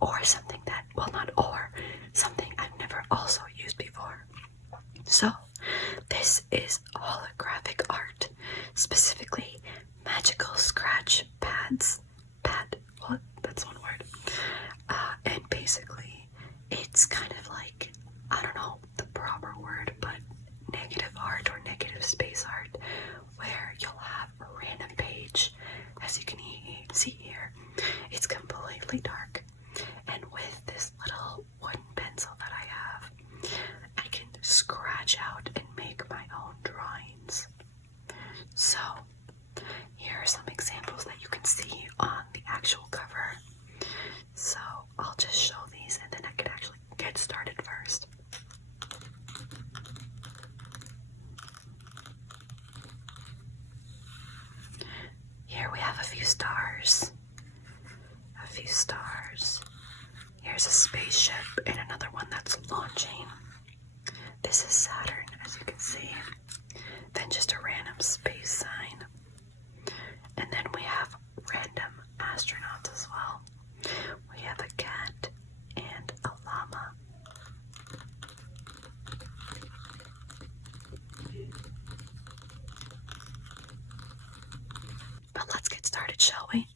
or something that, well, not or, something I've never also used before. So, this is holographic art, specifically magical scratch pads. What? That's one word. And basically, it's kind of like, I don't know the proper word, but negative art or negative space art, where you'll have a random page, as you can see here. It's completely dark, and with this little wooden pencil that I have, I can scratch out and make my own drawings. So, here are some examples that you can see on the actual cover. So, I'll just show these and then I can actually get started first. Here we have a few stars. Here's a spaceship and another one that's launching. This is Saturn, as you can see. Then just a random space sign. And then we have random astronauts as well. We have a cat and a llama. But let's get started, shall we?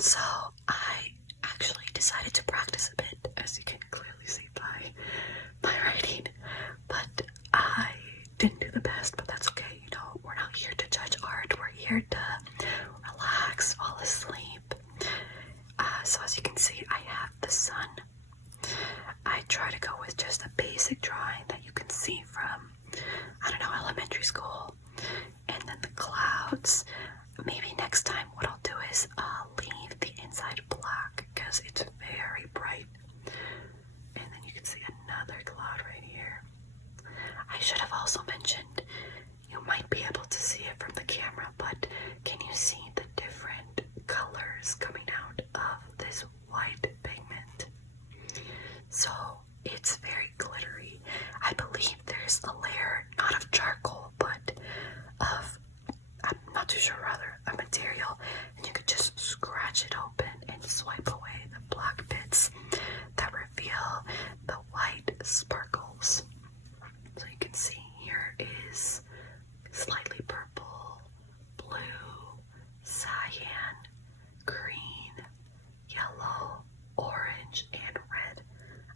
So, I actually decided to practice a bit, as you can clearly see by my writing, but I didn't do the best, but that's okay. You know, we're not here to judge art, we're here to relax, fall asleep. So as you can see, I have the sun. I try to go with just a basic drawing that you can see from, I don't know, elementary school. And then the clouds. Maybe next time what I'll do is leave the inside black because it's very bright. And then you can see another cloud right here. I should have also mentioned, you might be able to see it from the camera, but can you see the different colors coming out of this white pigment? So it's very glittery. I believe there's a layer, not of charcoal, but of, I'm not too sure, rather, a material, and you could just scratch it open and swipe away the black bits that reveal the white sparkles. So you can see here is slightly purple, blue, cyan, green, yellow, orange, and red.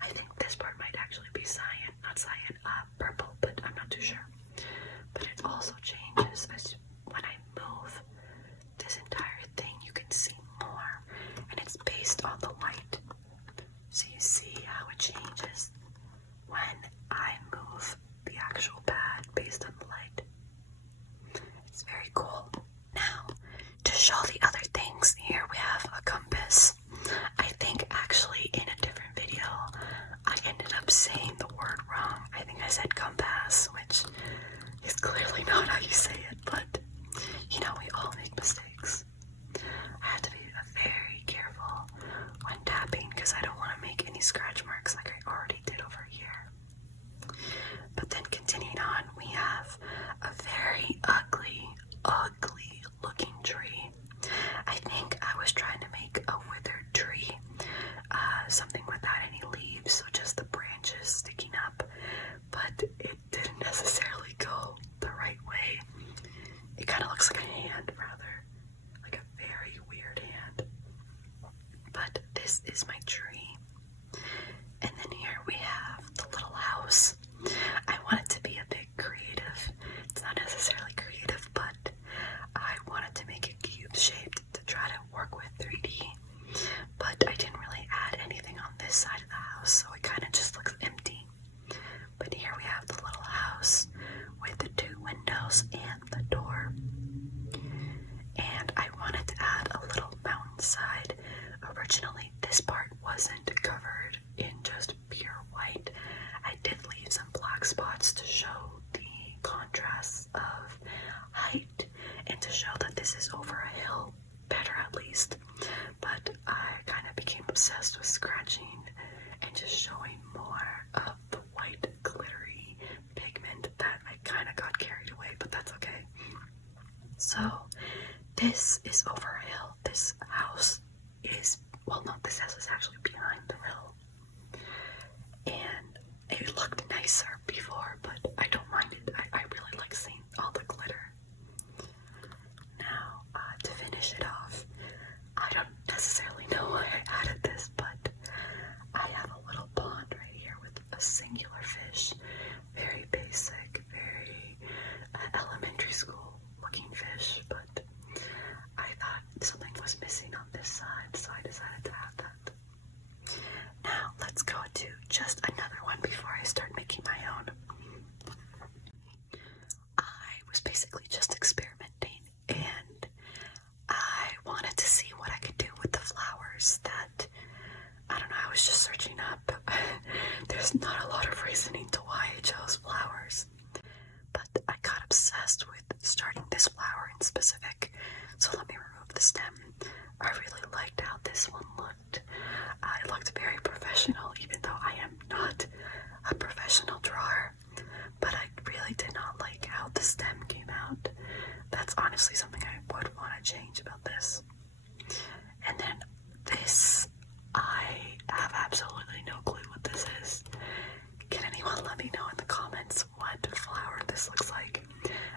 I think this part might actually be cyan, not cyan, purple, but I'm not too sure. But it also changes as when I move this entire thing, you can see more, and it's based on the light. So you see how it changes when I move the actual pad based on the light. It's very cool. Now, to show the other things, here we have a compass. I think actually in a different video, I ended up saying the word wrong. I think I said compass, which is clearly not how you say it, but you know, we all make mistakes. I have to be very careful when tapping because I don't want to make any scratch marks like I already did over here. But then continuing on, we have a very ugly looking tree. I think I was trying to make a withered tree, something without any leaves, so just the branches sticking up, but it didn't necessarily go the right way. It kind of looks like a hand, rather, like a very weird hand. But this is my tree. And then here we have the little house. I want it to be a bit creative. It's not necessarily creative, but I wanted to make it cube shaped to try to work with 3D. But I didn't really add anything on this side of the house, so it kind of just looks empty. But here we have the little house with the 2 windows and the door. And I wanted to add a little mountainside. Originally, this part wasn't covered in just pure white. I did leave some black spots to show the contrasts of height and to show that this is over a hill, better at least. But I kind of became obsessed with scratching and just showing more of the white glittery pigment that I kind of got carried away, but that's okay. So this is over a hill. This house this one looked. It looked very professional, even though I am not a professional drawer. But I really did not like how the stem came out. That's honestly something I would want to change about this. And then this, I have absolutely no clue what this is. Can anyone let me know in the comments what flower this looks like?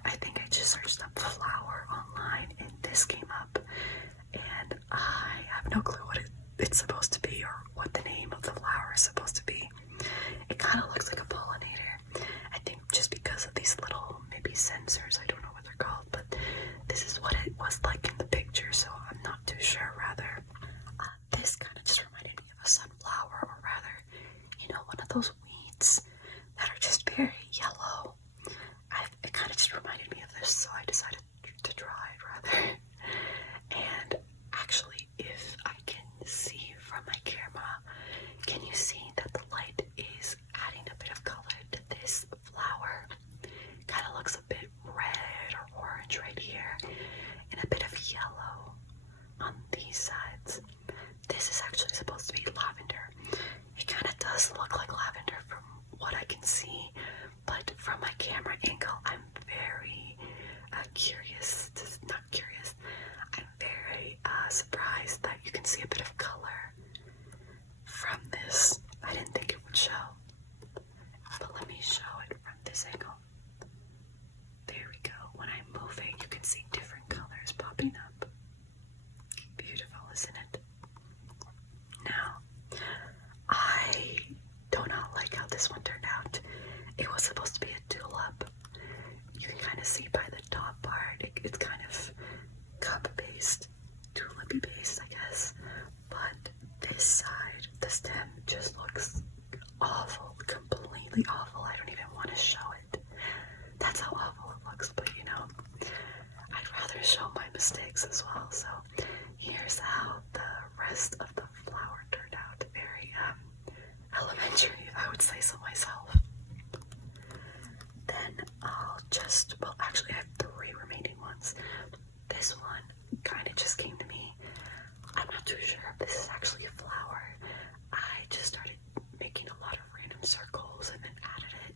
I think I just searched up flower online and this came up. And I have no clue what it's supposed to be or what the name of the flower is supposed to be. It kind of looks like a pollinator. I think just because of these little maybe sensors, I don't know what they're called, but this is what it was like in the picture, so I'm not too sure. Rather, this kind of just reminded me of a sunflower, or rather, you know, one of those weeds that are just very yellow. It kind of just reminded me of this, so I decided to draw it rather. And actually, if I can see from my camera, can you see that the light is adding a bit of color to this flower? Kind of looks a bit red or orange right here, and a bit of yellow on these sides. This is actually supposed to be lavender. It kind of does look like lavender from what I can see, but from my camera angle, I'm very I'm very surprised that you can see a bit of color from this. I didn't think it would show, but let me show it from this angle. There we go. When I'm moving, you can see different colors popping up. Beautiful, isn't it? Now, I do not like how this one turned out. It was supposed to be a tulip. You can kind of see by the top part, it's kind of cup-based, tulipy based, I guess. But this side, the stem, just looks awful, completely awful. I don't even want to show it. That's how awful it looks, but you know, I'd rather show my mistakes as well. So here's how the rest of the flower turned out. Very elementary, I would say so myself. Then well, actually I have 3 remaining ones. This one kind of just came to me. I'm not too sure if this is actually a flower. I just started making a lot of random circles and then added it.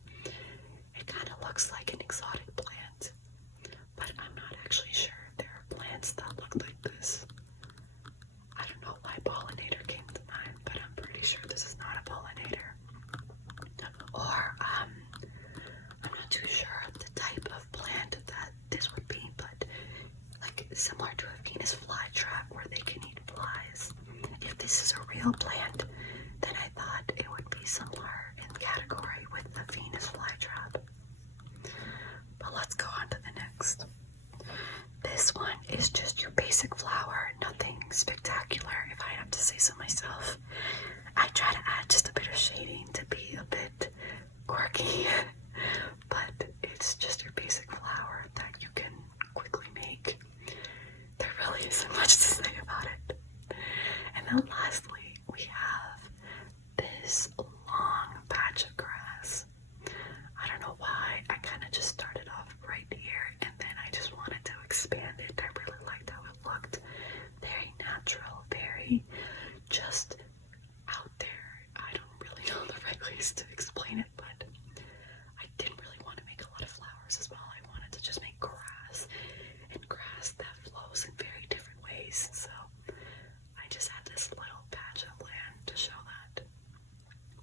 It kind of looks like an exotic plant, but I'm not actually sure if there are plants that look like this. I don't know why pollinator came to mind, but I'm pretty sure this is not a pollinator. Or, I'm not too sure of the type of plant that this would be, but like similar to a Venus flytrap where they can eat flies. If this is a real plant, then I thought it would be similar in category with the Venus flytrap. But let's go on to the next. This one is just your basic flower, nothing spectacular if I have to say so myself. I try to add just a bit of shading to be a bit quirky, but it's just your basic flower that you can quickly make. There really isn't much to say about it. And then lastly, we have this long patch of grass. I don't know why, I kind of just started off right here and then I just wanted to expand it. I really liked how it looked. Very natural, very just out there. I don't really know the right ways to explain it, but I didn't really want to make a lot of flowers as well. I wanted to just make grass, and grass that flows in very different ways. So I just had this little patch of land to show that.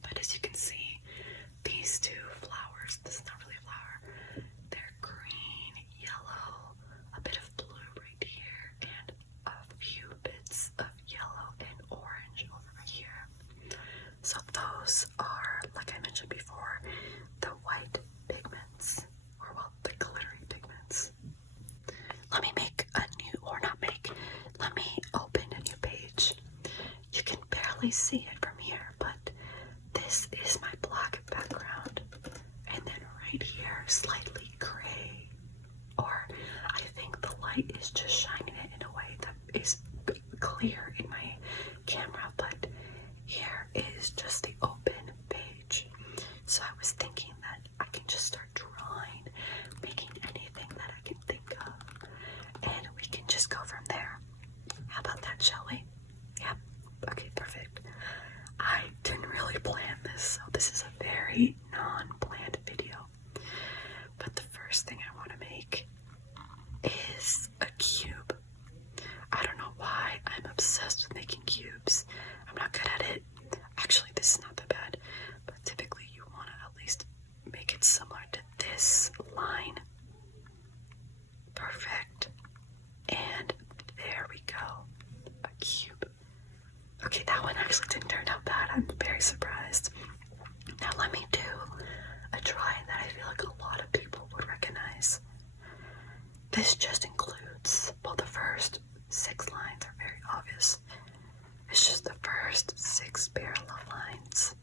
But as you can see, these 2 flowers, this is not really a flower, they're green, yellow, a bit of blue right here, and a few bits of yellow and orange over here. So those are, like I mentioned before, the white pigments, or well, the glittery pigments. Let me open a new page. You can barely see it from here, but this is my black background, and then right here, slightly gray, or I think the light is just shining it in a way that is clear in my camera, but here is just the open page. So I was thinking that I can just start drawing, making anything that I can think of, and we can just go from there. How about that, shall we? Yep. obsessed with making cubes. I'm not good at it. Actually, this is not that bad, but typically you want to at least make it similar to this line. Perfect. And there we go. A cube. Okay, that one actually didn't turn out bad. I'm very surprised. Now let me do a drawing that I feel like a lot of people would recognize. This just includes, well, the first 6 lines are very obvious. It's just the first 6 parallel lines.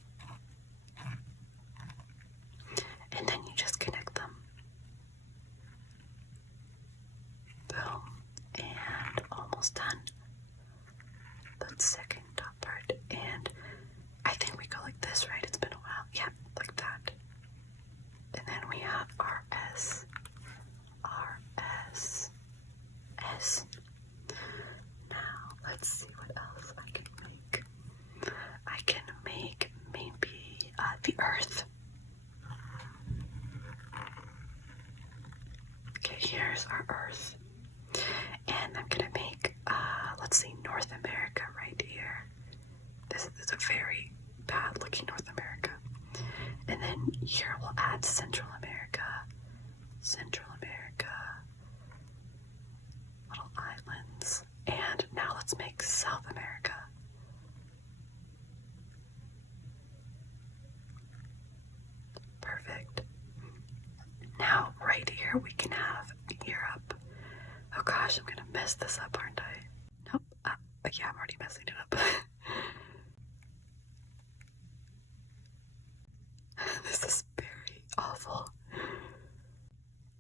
And then you just connect them. Boom. And almost done. The second top part. And I think we go like this, right? It's been a while. Yeah, like that. And then we have our S. Our S. S. Now, let's see what else I can make. I can make maybe the earth. Okay, here's our earth. And I'm gonna make, let's see, North America right here. This is a very bad looking North America. And then here we'll add Central America. Central America. Little islands. And now let's make South America. Perfect. Now, right here we can have Europe. Oh gosh, I'm gonna mess this up, aren't I? Nope. Yeah, I'm already messing it up. This is very awful.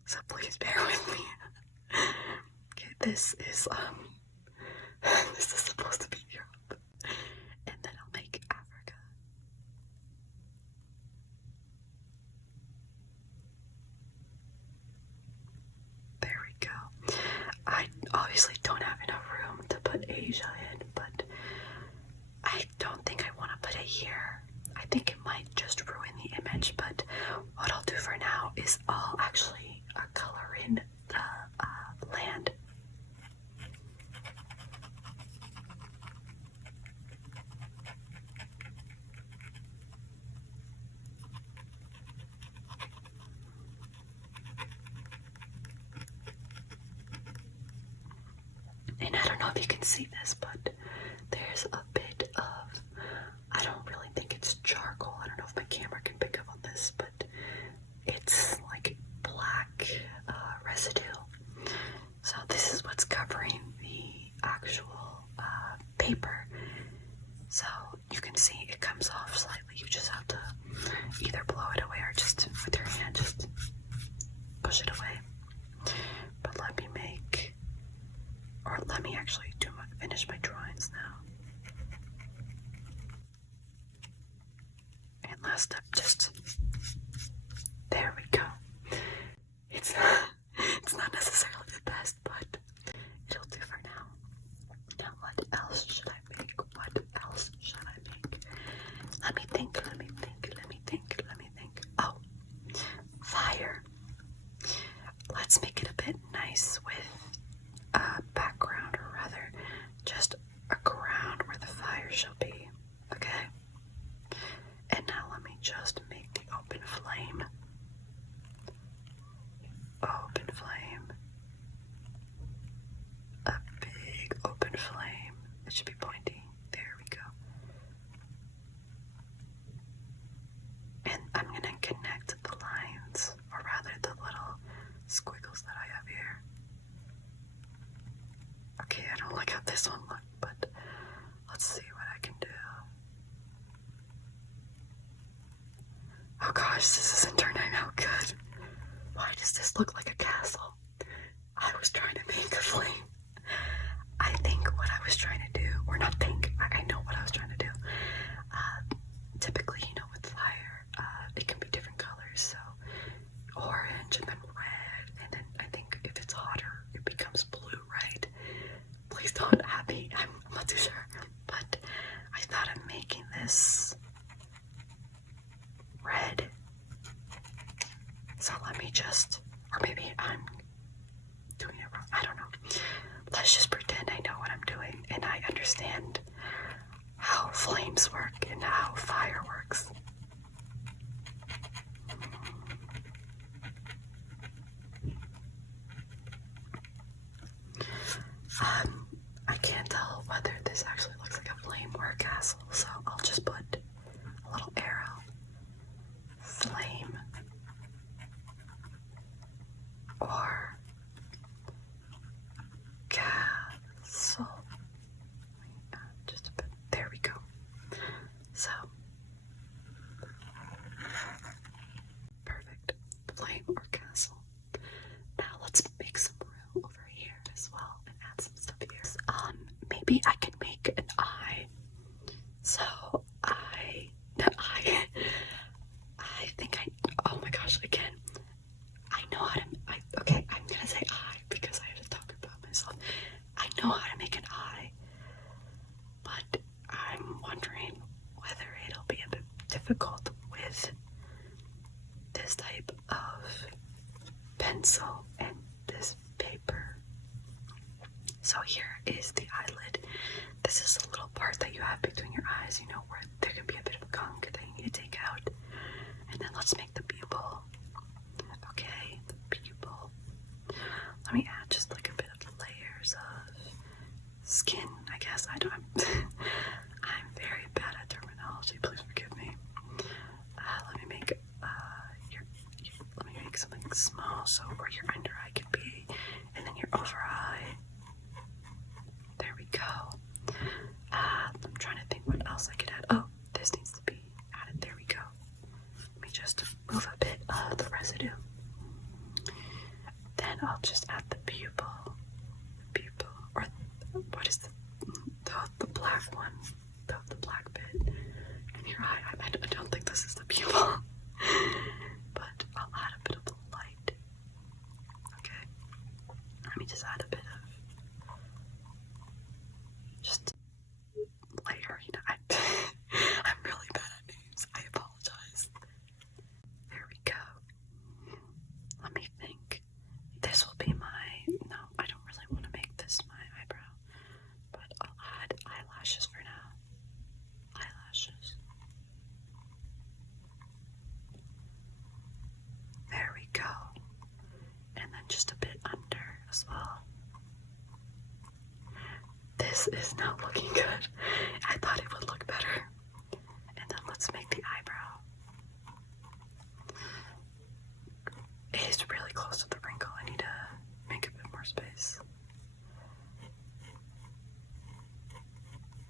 So please bear with me. Okay, this is this is supposed to be Europe. And then I'll make Africa. There we go. I obviously don't have enough room to put Asia in, but I don't think I want to put it here. I think it might just ruin the image, but what I'll do for now is I'll actually color in the land. And I don't know if you can see this, but there's a bit of, I don't really think it's charcoal. I don't know if my camera can pick up on this, but it's like black residue. So this is what's covering the actual paper. So you can see it comes off slightly. You just have to either blow it away or just with your hand just push it away. But let me actually finish my drawings now. And last step, just there we go. It's not necessarily the best, but it'll do for now. Now what else should I make? What else should I make? Let me think. Oh, fire. Let's make it a bit nice with a background, or rather just a ground where the fire shall be. Okay? And now let me just make the open flame. Open flame. A big open flame. It should be pointy. There we go. And I'm gonna connect the lines, or rather the little squiggles that I have here. Okay, I don't like how this one looked, but let's see what I can do. Oh gosh, this isn't turning out good. Why does this look like a castle? I was trying to make a flame. I think what I was trying to do, or not think, I know what I was trying to do. Typically, with fire, it can be different colors, so orange and then red, and then I think if it's hotter, it becomes blue, right? Please don't at me, I'm not too sure, but I thought of making this red. So let me just, or maybe I'm doing it wrong, I don't know. Let's just pretend I know what I'm doing and I understand understand how flames work and how fire works. I can't tell whether this actually looks like a flame or a castle, so I'll just put a little arrow. Flame. Or castle. Just a bit. There we go. So, perfect. Flame or castle. Now let's make some room over here as well and add some stuff here. Maybe I can make an eye. So I think oh my gosh, again, I know how to, okay, I'm gonna say I because I have to talk about myself. I know how to make an eye, but I'm wondering whether it'll be a bit difficult with this type of pencil and this paper. So here is the eyelid. This is the little part that you have between your eyes, you know, where there can be a bit of gunk that you need to take out. And then let's make the pupil. Okay, the pupil. Let me add just like a bit of layers of skin, I guess. I'm very bad at terminology, please forgive me. Let me make let me make something small, so where your under eye could be, and then your over eye. There we go. I'm trying to think what else I could add. Oh, this needs to be added. There we go. Let me just move a bit of the residue. Then I'll just add the pupil. Pupil, or what is the black one? The black bit in your eye. I don't think this is the pupil. But I'll add a bit of the light. Okay. Let me just add a bit of just layer, you know. I'm really bad at names. I apologize. There we go. Let me think. This will be no, I don't really want to make this my eyebrow, but I'll add eyelashes for now. Eyelashes. There we go. And then just a bit under as well. This is not looking good. I thought it would look better. And then let's make the eyebrow. It is really close to the wrinkle. I need to make a bit more space.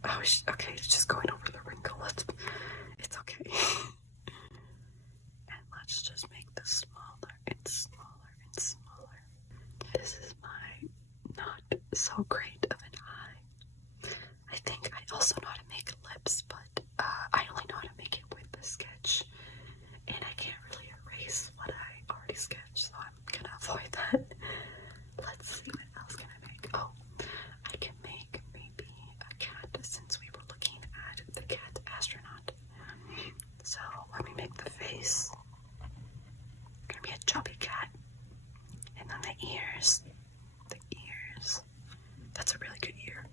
Oh, okay, it's just going over the wrinkle. It's okay. And let's just make this smaller and smaller and smaller. This is my not so great of an eye. I think I also know how to make lips, but I only know how to make it with the sketch. And I can't really erase what I already sketched, so I'm gonna avoid that. Let's see, what else can I make? Oh, I can make maybe a cat, since we were looking at the cat astronaut. So let me make the face. Gonna be a chubby cat. And then the ears. The ears. That's a really good ear.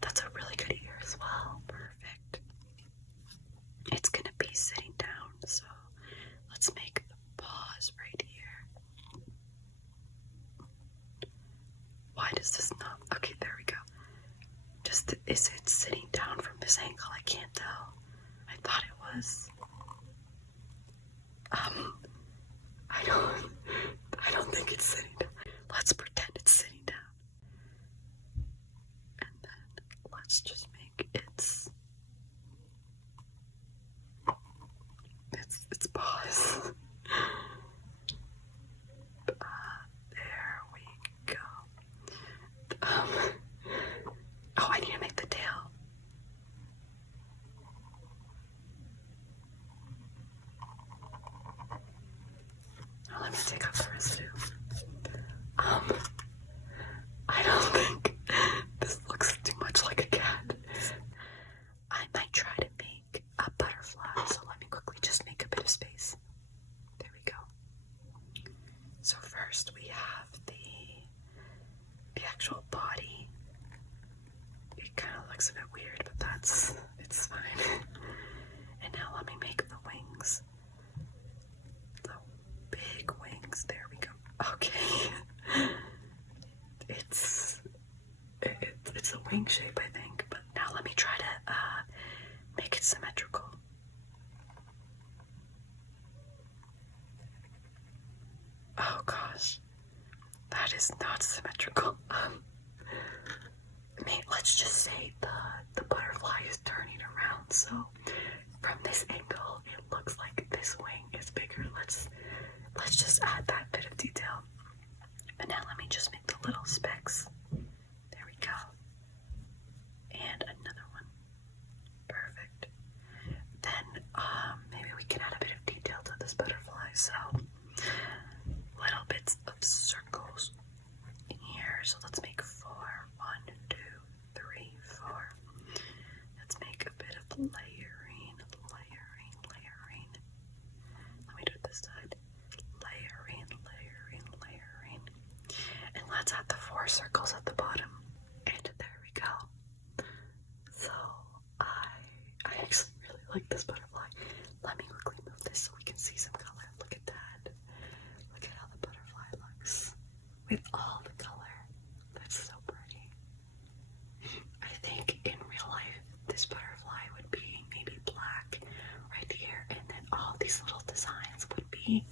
That's a really good ear as well. Perfect. It's gonna be sitting down, so let's make the paws right here. Why does this not? Okay, there we go. Is it sitting down from this angle? I can't tell. I thought it was. I don't think it's sitting down. Let's pretend it's sitting down. And then let's just make its paws. There we go. Oh, I need to make the tail. Now let me take out the residue. I don't think this looks too much like a cat. looks a bit weird, but it's fine. And now let me make the wings. The big wings. There we go. Okay. It's a wing shape, I think. But now let me try to make it symmetrical. Oh gosh, that is not symmetrical. I mean, let's just say the butterfly is turning around, so from this angle, it looks like this wing is bigger. Let's just add that bit of detail. But now let me just make the little specks. There we go. And another one. Perfect. Then maybe we can add a bit of detail to this butterfly. So little bits of circles in here. So let's make 4. 1, 2, 3, 4. Let's make a bit of layering. Let me do it this side. Layering. And let's add the 4 circles at the bottom. And there we go. So I actually really like this butterfly. Let me quickly move this so we can see some color. Look at that. Look at how the butterfly looks with all the color. That's so pretty. I think in real life, this butterfly would be maybe black right here, and then all these little designs would be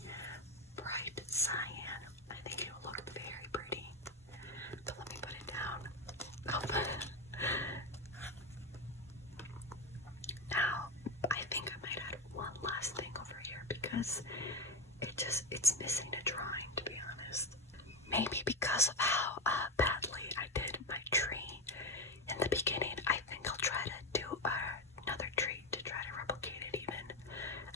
bright cyan. I think it will look very pretty. So let me put it down. Oh. Now, I think I might add one last thing over here because it's missing a drawing, to be honest. Maybe because of how badly I did my tree in the beginning, I think I'll try to do another tree to try to replicate it even.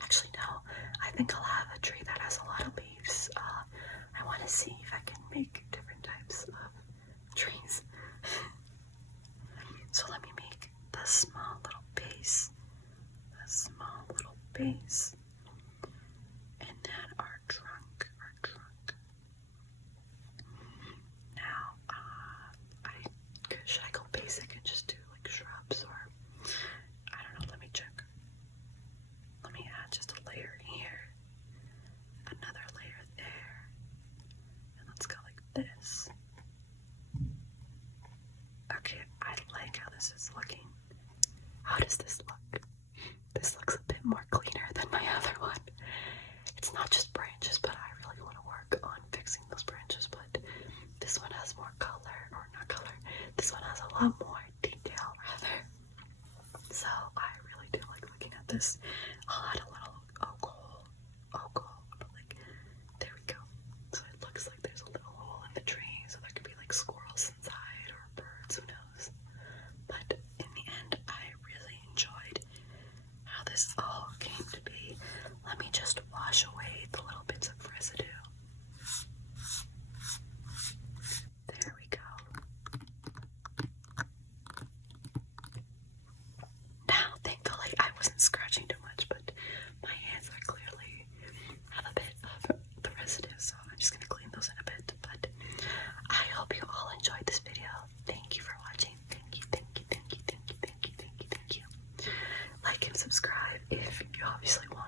Actually, no, I think I'll have a tree that has a lot of leaves. I want to see if I can make different types of trees. So let me make the small little base. And then our trunk. Now, should I go basic and just do like shrubs, or I don't know, let me check. Let me add just a layer here, another layer there, and let's go like this. Okay, I like how this is looking. How does this look? This looks a bit more cleaner than my other one. It's not just branches, but I really want to work on fixing those branches. But this one has more color, or not color. This one has a lot more detail, rather. So I really do like looking at this. I'll add a little oak hole, but like, there we go. So it looks like there's a little hole in the tree, so there could be like squirrels inside or birds, who knows. But in the end, I really enjoyed how this all came to be. Let me just wash away the little bits of residue. There we go. Now, thankfully, I wasn't scratching too much, but my hands are clearly have a bit of the residue, so I'm just going to clean those in a bit. But I hope you all enjoyed this video. Thank you for watching. Thank you. Like and subscribe if you obviously want